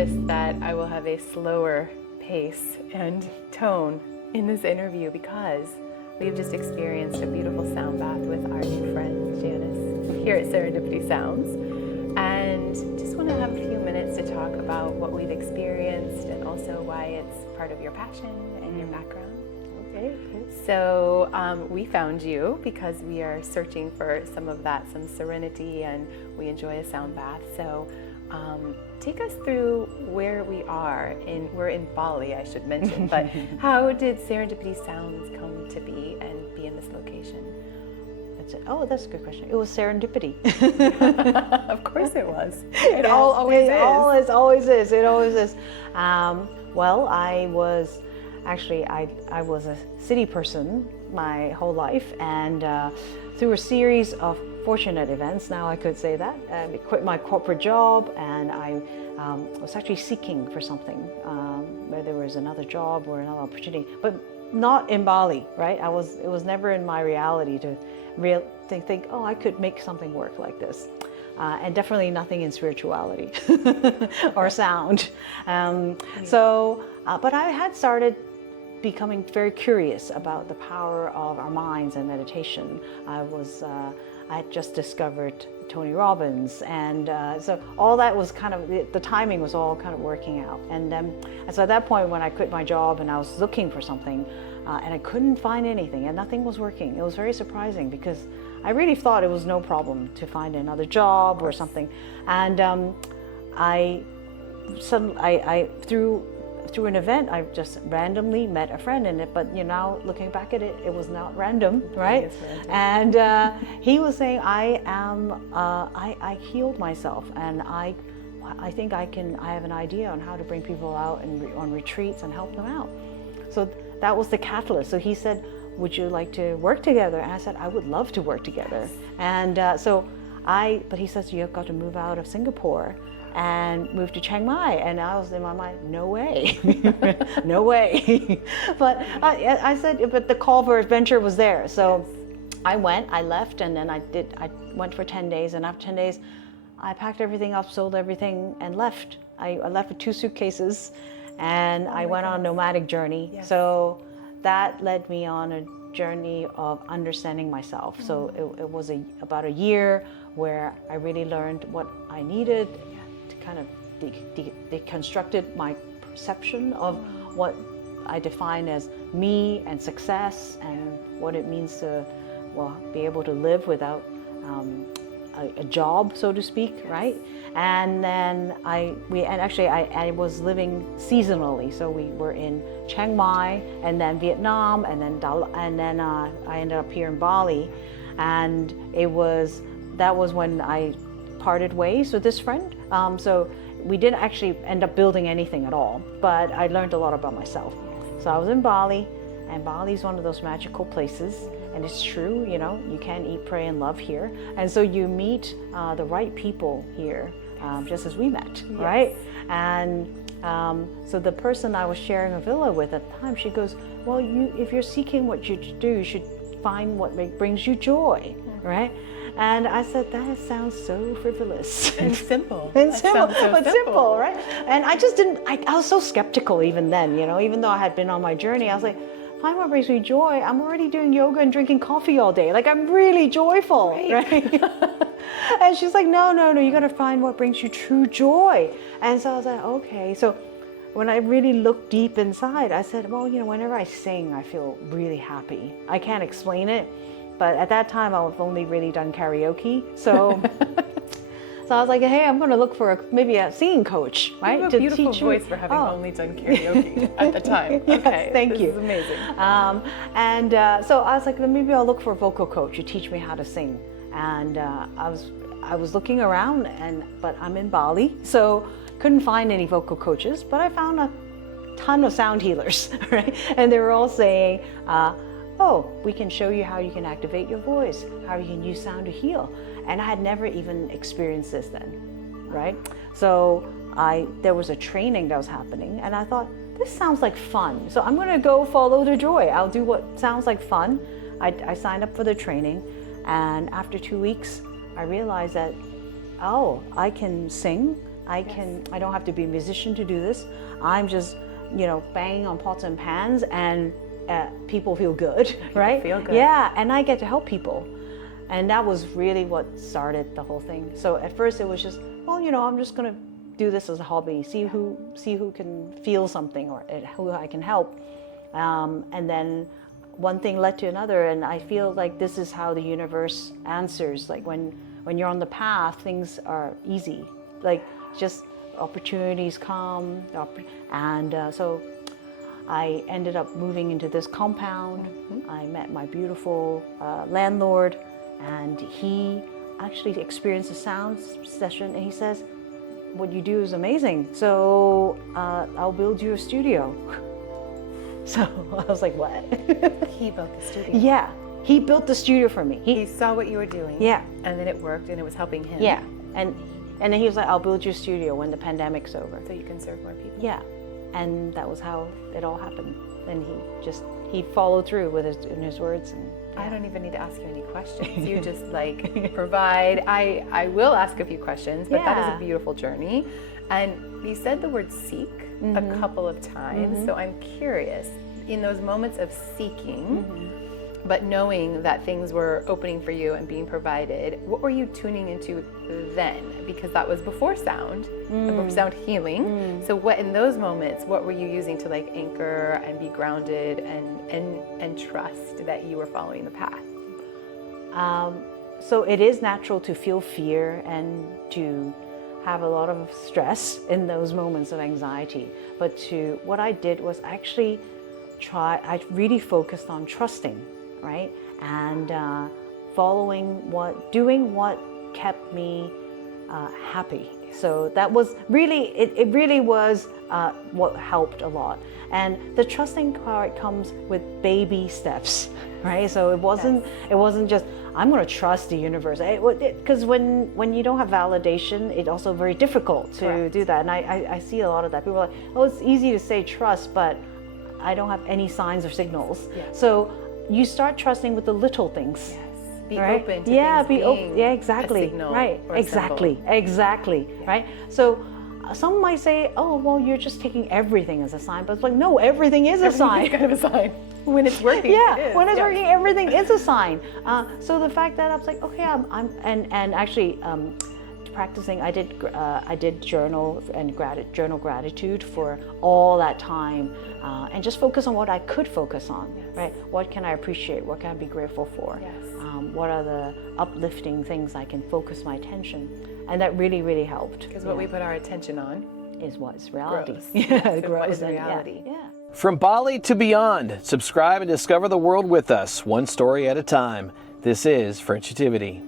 noticed that I will have a slower pace and tone in this interview because we've just experienced a beautiful sound bath with our new friend Janice here at Serendipity Sounds, and just want to have a few minutes to talk about what we've experienced and also why it's part of your passion and your background. Okay. So we found you because we are searching for some of that, some serenity, and we enjoy a sound bath. So take us through where we are. We're in Bali, I should mention, but how did Serendipity Sounds come to be and be in this location? That's a good question. It was serendipity. Of course it was. It always is. It always is. Well, I was a city person my whole life, and through a series of fortunate events, now I could say that, I quit my corporate job, and I was actually seeking for something, where there was another job or another opportunity, but not in Bali, right? It was never in my reality to think, oh, I could make something work like this. And definitely nothing in spirituality or sound. But I had started becoming very curious about the power of our minds and meditation. I had just discovered Tony Robbins, and so all that was kind of, the timing was all kind of working out. And so at that point, when I quit my job and I was looking for something, and I couldn't find anything, and nothing was working. It was very surprising because I really thought it was no problem to find another job or something. And through an event, I just randomly met a friend in it, but now looking back at it, it was not random, right? And he was saying, I healed myself, and I think I have an idea on how to bring people out and on retreats and help them out. So that was the catalyst. So he said, would you like to work together? And I said, I would love to work together. And but he says, you've got to move out of Singapore and move to Chiang Mai. And I was in my mind, no way, no way. But I said, but the call for adventure was there. So I left, and then I went for 10 days. And after 10 days, I packed everything up, sold everything, and left. I left with 2 suitcases, and I went on a nomadic journey. Yes. So that led me on a journey of understanding myself. Mm-hmm. So it was about a year where I really learned what I needed to kind of deconstructed my perception of what I define as me and success, and what it means to be able to live without a job, so to speak, right? And then I was living seasonally, so we were in Chiang Mai, and then Vietnam, and then I ended up here in Bali, and that was when I parted ways with this friend. So we didn't actually end up building anything at all, but I learned a lot about myself. So I was in Bali, and Bali is one of those magical places. And it's true, you can eat, pray, and love here. And so you meet the right people here, just as we met, yes. Right? And so the person I was sharing a villa with at the time, she goes, well, if you're seeking what you do, you should find what brings you joy, right? And I said, that sounds so frivolous. And simple. But simple, right? And I just I was so skeptical even then, even though I had been on my journey, I was like, find what brings me joy. I'm already doing yoga and drinking coffee all day. Like, I'm really joyful, right? And she's like, no, you got to find what brings you true joy. And so I was like, okay. So when I really looked deep inside, I said, well, whenever I sing, I feel really happy. I can't explain it, but at that time, I've only really done karaoke. So So I was like, hey, I'm going to look for maybe a singing coach, right? You have a beautiful voice for having only done karaoke at the time. Yes, okay, thank you. This is amazing. So I was like, maybe I'll look for a vocal coach to teach me how to sing. And I was looking around, but I'm in Bali, so couldn't find any vocal coaches. But I found a ton of sound healers, right? And they were all saying, we can show you how you can activate your voice, how you can use sound to heal. And I had never even experienced this then, right? So there was a training that was happening, and I thought, this sounds like fun. So I'm gonna go follow the joy. I'll do what sounds like fun. I signed up for the training, and after 2 weeks, I realized that, I can sing, I don't have to be a musician to do this. I'm just, banging on pots and pans, and people feel good, right? Feel good. Yeah, and I get to help people. And that was really what started the whole thing. So at first it was just, I'm just gonna do this as a hobby, see who can feel something, or who I can help. And then one thing led to another, and I feel like this is how the universe answers. Like when you're on the path, things are easy. Like just opportunities come, and so I ended up moving into this compound. I met my beautiful landlord, and he actually experienced a sound session, and he says, what you do is amazing, so I'll build you a studio. So I was like, what? He built the studio. Yeah, he built the studio for me. He saw what you were doing. Yeah. And then it worked, and it was helping him. Yeah, and then he was like, I'll build you a studio when the pandemic's over. So you can serve more people. Yeah, and that was how it all happened. And he followed through with his words. And I don't even need to ask you any questions. You just provide. I will ask a few questions, but that is a beautiful journey. And you said the word seek a couple of times. So I'm curious, in those moments of seeking, but knowing that things were opening for you and being provided, what were you tuning into then? Because that was before sound, before sound healing. So what, in those moments, what were you using to anchor and be grounded and trust that you were following the path? So it is natural to feel fear and to have a lot of stress in those moments of anxiety. But what I did was actually I really focused on trusting, right? And doing what kept me happy. So that was really, it really was what helped a lot. And the trusting part comes with baby steps, right? So it wasn't just, I'm going to trust the universe. Because when you don't have validation, it's also very difficult to do that. And I see a lot of that. People are like, oh, it's easy to say trust, but I don't have any signs or signals. Yes. So you start trusting with the little things. Yes. Be right? open to things being open. Yeah, exactly. A signal right. Or a exactly. symbol. Exactly. Yeah. Right. So some might say, oh, well, you're just taking everything as a sign. But it's like, no, everything is a sign. It's kind of a sign. When it's working, yeah, it is. When it's working, everything is a sign. So the fact that I was like, okay, and actually practicing, I did journal and journal gratitude for all that time, and just focus on what I could focus on. Yes. Right? What can I appreciate? What can I be grateful for? Yes. What are the uplifting things I can focus my attention? And that really, really helped. Because what we put our attention on is what's reality. Grows. Yeah, it grows in and, reality. Yeah. From Bali to beyond, subscribe and discover the world with us, one story at a time. This is Frenchitivity.